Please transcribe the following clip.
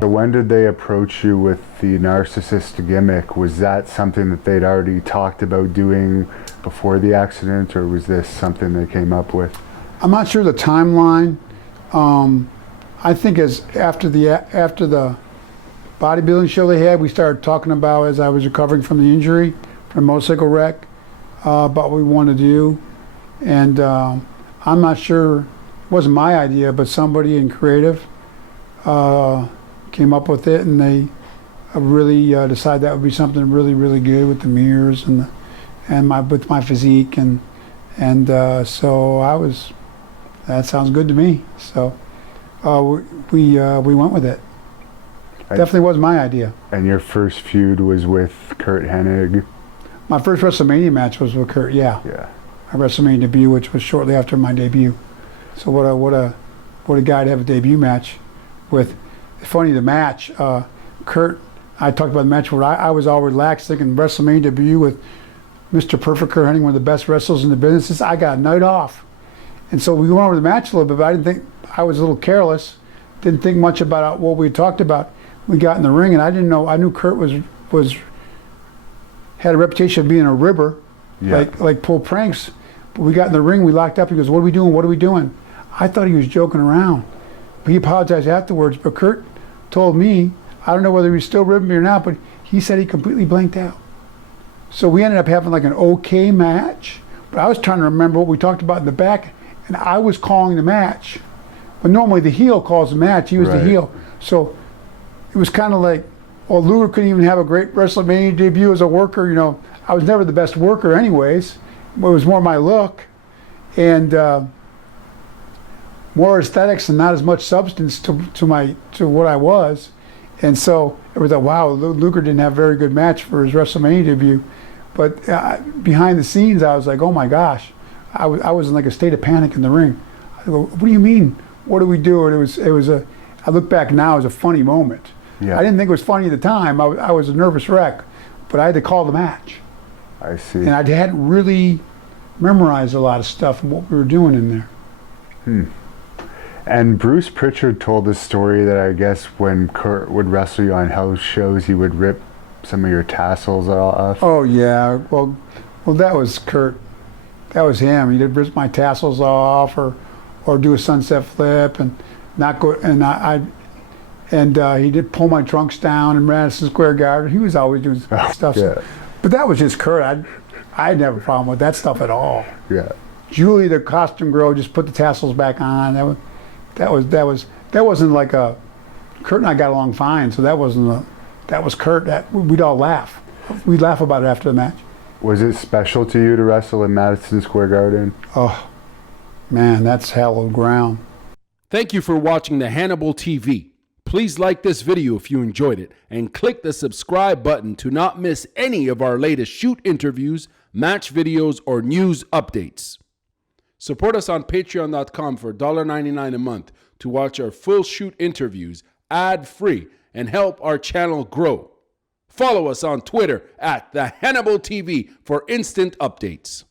So when did they approach you with the Narcissist gimmick? Was that something that they'd already talked about doing before the accident, or was this something they came up with? I'm not sure the timeline. I think after the bodybuilding show they had, we started talking about, as I was recovering from the injury, from a motorcycle wreck, about what we wanted to do. And I'm not sure, it wasn't my idea, but somebody in creative came up with it, and they really decided that would be something really, really good with the mirrors and with my physique, and so I was, that sounds good to me. So we went with it. Definitely was my idea. And your first feud was with Kurt Hennig? My first WrestleMania match was with Kurt. Yeah. My WrestleMania debut, which was shortly after my debut. So what a guy to have a debut match with. Funny, the match, Kurt, I talked about the match where I was all relaxed thinking WrestleMania debut with Mr. Perfect Kurt Hennig, one of the best wrestlers in the business. I got a night off. And so we went over the match a little bit, but I didn't think, I was a little careless, didn't think much about what we talked about. We got in the ring, and I didn't know, I knew Kurt had a reputation of being a ribber, like pull pranks. But we got in the ring, we locked up, he goes, "What are we doing, what are we doing?" I thought he was joking around. But he apologized afterwards, but Kurt told me, I don't know whether he was still ribbing me or not, but he said he completely blanked out. So we ended up having like an okay match, but I was trying to remember what we talked about in the back, and I was calling the match. But normally the heel calls the match, he was the heel. So it was kind of like, well, Luger couldn't even have a great WrestleMania debut as a worker, you know. I was never the best worker anyways, but it was more my look, and more aesthetics and not as much substance to what I was. And so it was like, wow, Luger didn't have a very good match for his WrestleMania debut. But behind the scenes, I was like, oh my gosh, I was in like a state of panic in the ring. I go, what do you mean? What do we do? And I look back now, it was a funny moment. I didn't think it was funny at the time. I was a nervous wreck, but I had to call the match. I see. And I hadn't really memorized a lot of stuff and what we were doing in there. And Bruce Pritchard told this story that I guess when Kurt would wrestle you on house shows, he would rip some of your tassels off. Oh yeah, well that was Kurt. That was him. He did rip my tassels off, or do a sunset flip, and not go. And he did pull my trunks down in Madison Square Garden. He was always doing stuff. But that was just Kurt. I had never a problem with that stuff at all. Julie, the costume girl, just put the tassels back on. That wasn't like a, Kurt and I got along fine, so that was Kurt. We'd all laugh. We'd laugh about it after the match. Was it special to you to wrestle in Madison Square Garden? Oh, man, that's hallowed ground. Thank you for watching the Hannibal TV. Please like this video if you enjoyed it, and click the subscribe button to not miss any of our latest shoot interviews, match videos, or news updates. Support us on patreon.com for $1.99 a month to watch our full shoot interviews ad-free and help our channel grow. Follow us on Twitter @the Hannibal TV for instant updates.